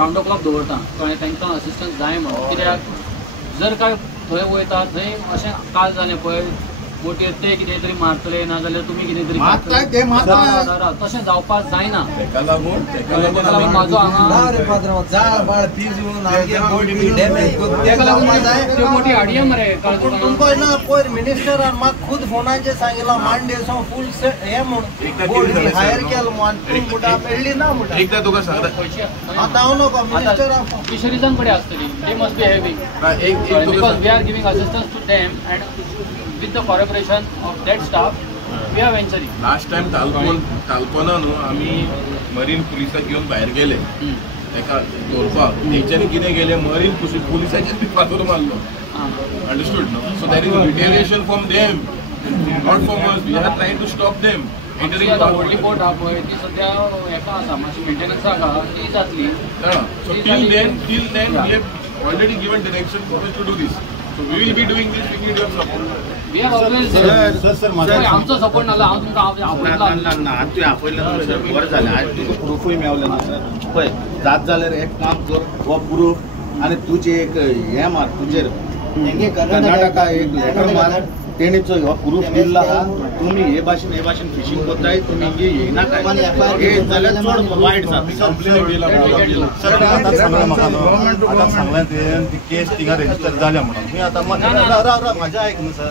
Round the clock दवरता कळ्ळें तांकां असिस्टन्स जाय म्हणून कित्याक जर काय थंय वयता थंय अशें काल जालें पळय बोटीर ते कितें तरी मारतले ना जाल्यार तुमी कितें तरी तशें जावपाक जायना तेका लागून म्हाजो हांगा तेका लागून त्यो बोटी हाडया मरे तुमकां ना पयर मिनिस्टरान म्हाका खुद फोनाचेर सांगिल्लो मांडेसो फूल हें म्हूण हायर केलो म्हूण मुटा मेळ्ळी ना म्हणटा एकदां तुका सांगता आतां हांव नको मिनिस्टरान फिशरीजां कडेन आसतली दे must be having because we are giving assistance to them and with the cooperation of that staff we are venturing. Last time तालपना न्हू आमी मरीन पुलिसाक घेवन भायर गेले तेका दवरपाक तेंच्यांनी कितें केलें मरीन पुलिसाचेर बी फातर मारलो अंडरस्टूड न्हू so there is retaliation from them not from us we are trying to stop them व्हडली बोट आहा पळय ती सद्या हेका आसा मातशी मेंटेनन्साक आहा ती जातली so till then we have already given direction for us to do this so we will be doing this we need your support we are always sir आमचो सपोर्ट नासलो हांव तुमकां आपयला तुवें आपयलें सर बरें जालें आज तुका प्रूफूय मेवलें ना सर पळय जात जाल्यार एक काम कर हो प्रूफ आनी तुजें एक हें मार तुजेर कर्नाटका एक लेटर मार तेणी जो हो प्रूफ दिल्लो आहा तुमी हे भाशेन फिशींग कोत्ताय तुमी हिंगे येयनाका हे जाल्यार चड वायट जाता कंप्लेन केला सर आतां सांगलें म्हाका न्हू आतां सांगलें तुवें ती केस थिंगा रेजिस्टर जाल्या म्हणून मी आतां म्हाजें आयक न्हू सर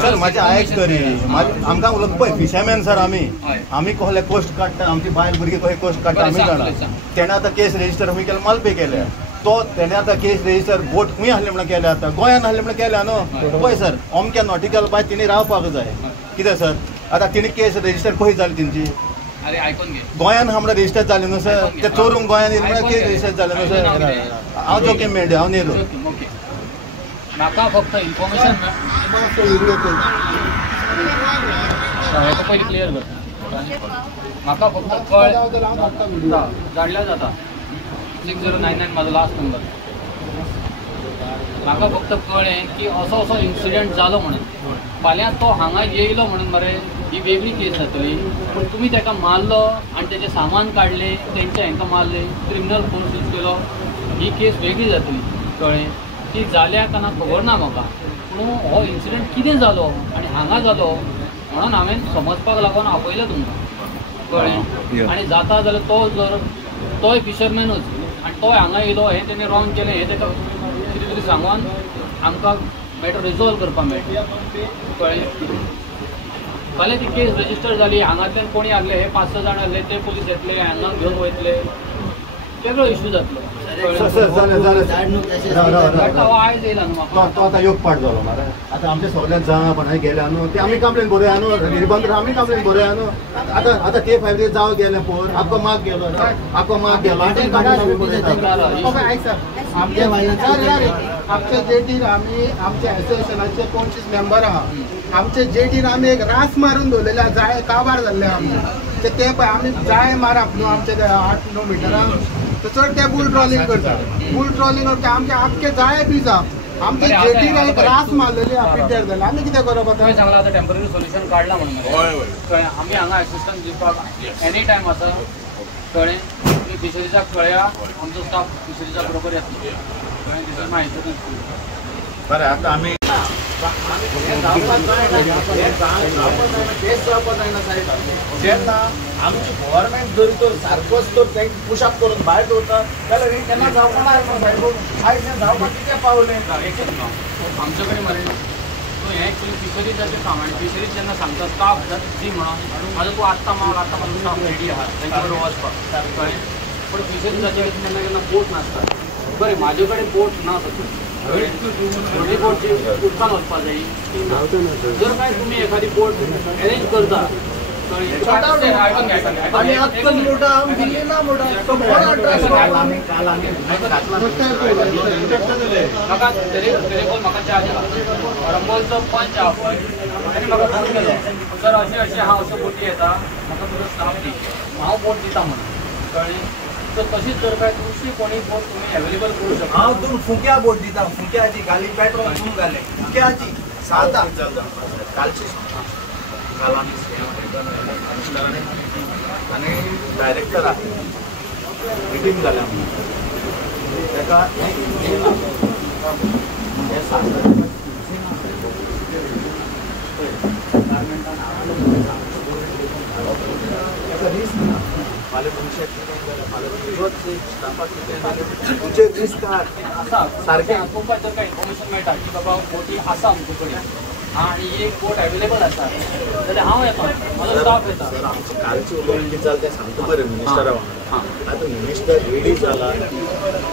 सर म्हाजें आयक तरी आमकां उलयता पळय फिशरमॅन सर आमी कहले कोस्ट काडटा आमची बायल भुरगीं कशें कोस्ट काडटा आमी जाणा तेणें आतां केस रेजिस्टर आमी केलें मालपे केल्या तो तेणें आतां केस रेजिस्टर बोट खंय आहले म्हणून केल्या आतां गोंयान आहले म्हणून केल्या न्हू पळय सर अमक्या नॉटिकल बाय तिणी रावपाक जाय कितें सर आतां तिणी केस रेजिस्टर खंय जाली तेंची गोंयान आहा म्हणून रेजिस्टर जालें न्हू सर ते चोरूंक गोंयान येयलें म्हणून केस रेजिस्टर जालें न्हू सर हांव जोखीम मेळ्ळें हांव न्हेलो म्हाका फक्त इन्फॉर्मेशन हेका पयलीं क्लियर करता म्हाका फक्त कळ धाडल्यार जाता 6099 म्हाजो लास्ट नंबर म्हाका फक्त कळ्ळें की असो इन्सिडंट जालो म्हणून फाल्यां तो हांगा येयलो म्हणून मरे ही वेगळी केस जातली पूण तुमी ताका मारलो आनी तेजें सामान काडलें तेंचे हांकां मारलें क्रिमिनल फोर्स यूज केलो ही केस वेगळी जातली कळ्ळें ती जाल्या कांय खबर ना म्हाका पूण हो इन्सिडंट कितें जालो आनी हांगा जालो म्हणून हांवें समजपाक लागून आपयलें तुमकां कळ्ळें आनी जाता जाल्यार तो जर तोय फिशरमॅनूच आनी तोय हांगा येयलो हें तेणें रॉंग केलें हें ताका कितें तरी सांगून आमकां मॅटर रिजॉल्व करपाक मेळटा कळ्ळें फाल्यां ती केस रजिस्टर जाली हांगांतल्यान कोणी आहले हे 5-6 जाण आहले ते पुलीस येतले हांगा घेवन वयतले वेगळो इश्यू जातलो आयज येयला न्हू म्हाका तो आतां योग पाट जालो मरे आतां आमचे सगळ्यां जाणा पण गेल्या न्हू ते आमी कंप्लेन बरोया न्हू निर्बंध आमी कंप्लेन बरोया न्हू आतां ते 5 days जाव गेले पळय आख्खो माग गेलो आमच्या जेटीन आमी आमच्या एसोसिएशनाचे 25 मेंबर आहा आमच्या जेटीन आमी एक रास मारून दवरलेले जाय काबार जाल्ले आमी ते पळय आमी जाय मारप न्हू आमचे 8-9 मिटरां चड ते बुल ट्रॉलिंग करता बुल ट्रॉलिंग करता आमचे आख्खे जाय बी जावप आमच्या जेटीन एक रास मारलेली पिड्ड्यार जालें आमी कितें करप आतां सांगलां आतां टेम्पररी सोल्युशन काडला म्हणून कळ्ळें आमी हांगा एसिस्टन्स दिवपाक एनी टायम आसा कळ्ळें तुमी फिशरीजाक कळया आमचो स्टाफ फिशरीजा बरोबर येतलो कळ्ळें दिस इज माय इन्शुरन्स बरें आतां आमी जेन्ना आमची गव्हर्मेंट जरी तर सारकोच तर पुशअप करून भायर दवरता जाल्यार ही केन्ना जावपा ना आयज हें जावपाक कितें पावलें आमचे कडेन मरे तूं हें एक्चुली फिशरीजाचें काम आनी फिशरीज जेन्ना सांगता स्टाफ दी म्हणून म्हाजो तूं आत्तां म्हाजो स्टाफ रेडी आहा तांचे कडेन वचपाक कळ्ळें पूण फिशरीजाचे केन्ना केन्ना बोट नासता बरें म्हाजे कडेन बोट ना व्हडली बोटची उदकान वचपाक जाय जर काय तुमी एखादी बोट अरेंज करता आनी आत्तां मोटा दिल्ली ना मोटा म्हाका तेरेकोल म्हाका चार्ज दिला रंबोलचो पंच आहा पळय आनी म्हाका फोन केलो सर अशें हांव अश्यो बोटी येता म्हाका तुजो स्टाफ दी हांव बोट दिता म्हणून कळ्ळें तर तशीच जर काय दुसरी कोणी बोट तुम्ही अवेलेबल करू शकता हांव तुमकां फुक्या बोट दिता फुक्याची खाली पेट्रोल फूल घाले फुक्याची 7 कालची काल आमी मिनिस्टरान आनी डायरेक्टर आहा मिटींग जाल्या ताका हे सांगता तुमचे रिस्क सारखे तुमकां जर काय इन्फॉर्मेशन मेळटा की बाबा बोटी आसा आमचे कडेन आणि एक बोट अवेलेबल आसा जाल्यार हांव येता म्हाजो स्टाफ येता. सर आमची कालची उलोवणी जाली ते सांगता बरें मिनिस्टरा वांगडा. आतां मिनिस्टर रेडी जाला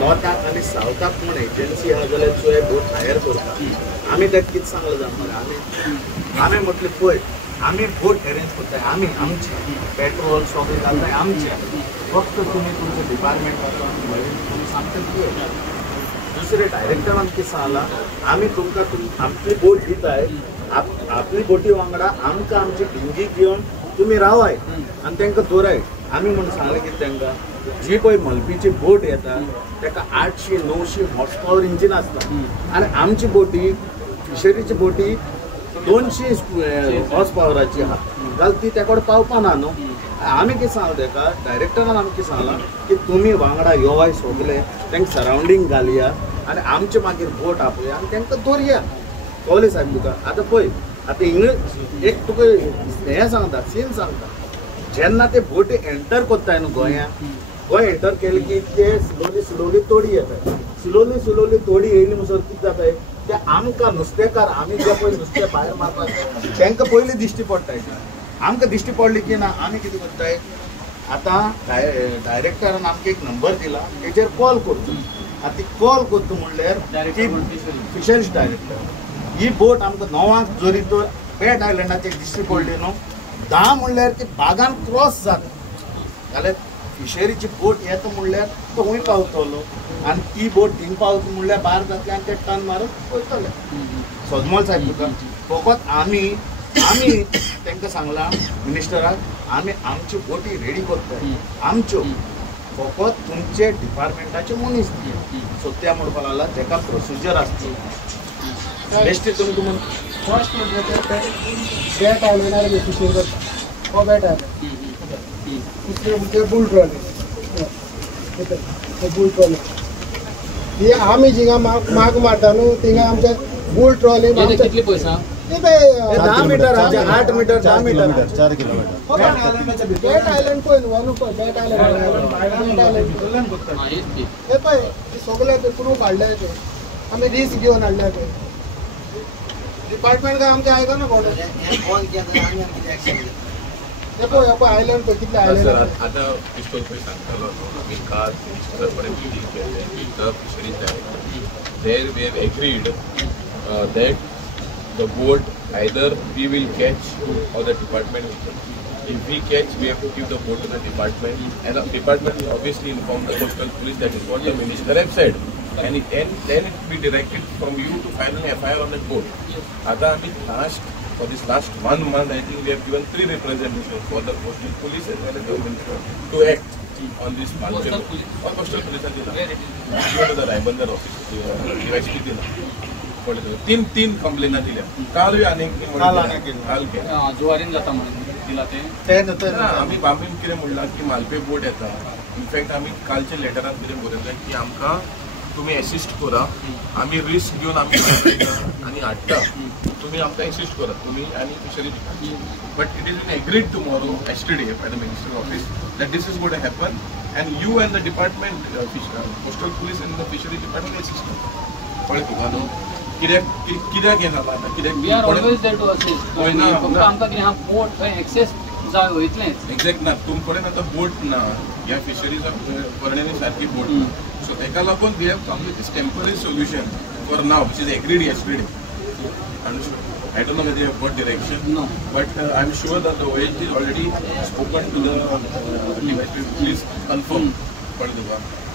नॉर्थाक आनी सावथाक म्हण एजन्सी आहा जाल्यार जो बोट हायर करता आमी ताका कितें सांगलें जाता आमी म्हटलें पळय आमी बोट अरेंज करताय आमी आमचे पेट्रोल सगळें घालताय आमचे फक्त तुमी तुमचे डिपार्टमेंटाचो सांगता दुसरे डायरेक्टरान कितें सांगलां आमी तुमकां आपली बोट दिताय आपली बोटी वांगडा आमकां आमची डिंगी घेवन तुमी रावाय आनी तांकां दवराय. आमी म्हण सांगलें की तांकां जी पळय मलपीची बोट येता ताका 800-900 हॉर्स पॉवर इंजीन आसता आनी आमची बोटी फिशरीची बोटी 200 हॉर्स पॉवराची आहा जाल्यार ती ताका पावपाना न्हू. आमी कितें सांगलें ताका डायरेक्टरान आमी कितें सांगलां की तुमी वांगडा येवाय सगळे तांकां सरावंडींग घालया आनी आमचे मागीर बोट आपया आनी तांकां दवरया. कळ्ळें साहेब तुका. आतां पळय आतां इंग्लीश एक तुका हें सांगता सीन सांगता जेन्ना ते बोटी एंटर कोत्ताय न्हू गोंयांत गोंय एंटर केले की ते स्लोली तोडी येतात स्लोली तोडी येयली म्हणसर कितें जाताय ते आमकां नुस्तेकार आमी जे पळय नुस्तें भायर मारतात तांकां पयलीं दिश्टी पडटाय. आमकां दिश्टी पडली की ना आमी कितें करताय आतां डायरेक्टरान आमकां एक नंबर दिला तेजेर कॉल करता. आतां ती कॉल करता म्हणल्यार ती फिशरीज डायरेक्टर ही बोट आमकां 9 जोरी तर पेट आयलंडाचेर दिश्टी पडली न्हू 10 म्हणल्यार ती बागान क्रॉस जाता जाल्यार फिशरीची बोट येता म्हणल्यार तो खंय पावतलो आनी ती बोट थिंग पावता म्हणल्यार भायर जातले आनी ते टर्न मारून वयतले. सजमल साहेब तुका फकत आमी तांकां सांगलां मिनिस्टराक आमी आमच्यो बोटी रेडी करताय आमच्यो फकत तुमचे डिपार्टमेंटाचे मनीस सो त्या म्हणपाक लागला ताका प्रोसिजर आसची बेश्टी तुमकां म्हण फर्स्ट म्हणजे बॅट आयलंडार फिशींग करता हो बॅट आयलंड दुसरे म्हणजे बुल ट्रॉली ही आमी जिंगा माग मारता न्हू थिंगा आमच्या बुल ट्रॉली कितले पयसा 10 metre 8 metre 10 metre 4 kilometre bat island पळय न्हू वन पळय बॅट आयलंड हे पळय सगळे ते प्रूफ हाडले ते आमी रिस्क घेवन हाडल्या ते डिपार्टमेंट काय आमचे आयका ना कोण हे पळय आयलंड पळय कितले आयलंड आता पिस्तूल पळय सांगतालो आमी काल मिनिस्टर कडेन मिटींग केलें with the fisheries director there we have agreed that the boat either we will catch or the department will catch. If we catch, we have to give the boat to the department, and the department will obviously inform the coastal police that is what the minister have said, and then it will be directed from you to file an FIR on that boat. Ada for this last 1 month, I think we have given 3 representations for the coastal police as well as the minister to act on this coastal police to the Raibandar office, तीन कंप्लेना दिल्या काल अनेक जुवारीन जाता म्हणून दिला ते आमी बांबीन कितें म्हणलां की मालपे बोट येता इनफॅक्ट आमी कालच्या लेटरान कितें बरयलें की आमकां तुमी एसिस्ट करा आमी रिस्क घेवन आमी आनी हाडटा तुमी आमकां एसिस्ट करा तुमी आनी fishery but it is been agreed tomorrow yesterday at the minister office that this is going to happen and you and the department coastal police and the fishery department assist कळ्ळें तुका न्हू कित्याक येना आतां कित्याक we are always there to assist फक्त आमकां कितें हा बोट थंय एक्सेस जाय वयतलेंच एक्झॅक्ट ना तुम कडेन आतां बोट ना ह्या फिशरीजा करण्यानी सारकी बोट सो ताका लागून we have come with this temporary solution for now which is agreed yesterday. I don't know whether you have got direction. No. But I'm sure that the OLG is already spoken to the department. Please confirm.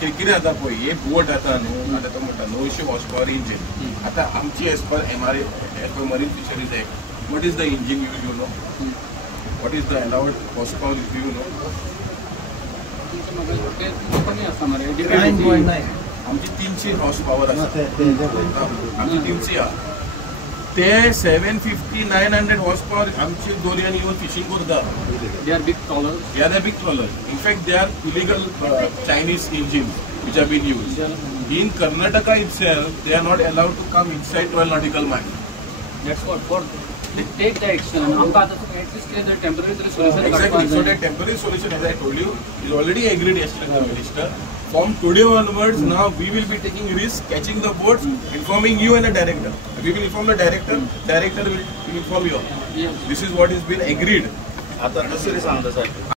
कितें जाता पळय हे बोट आतां न्हू आतां तो म्हणटा 900 horse power engine आतां आमची as per MRA as per marine fisheries act what is the engine you know what is the allowed horse power you know आमची 300 हॉर्स पॉवर आसा आमची 300 आहा ते 750 900 हॉर्स पॉवर आमचे दर्यान येवन फिशिंग करता. They are big trollers. They are the big trawlers. In fact, they are illegal Chinese engines which have been used. In Karnataka itself, they are not allowed to come inside 12 nautical miles. That's what for they take the action. आमकां आतां at least the temporary solution. Exactly. So the temporary solution, as I told you, is already agreed yesterday with the minister. From today onwards, now we will be taking risks, catching the boats, informing you and the director. We will inform the director. Director will inform you. Yes. This is what has been agreed. आता दुसरी सांगता साहेब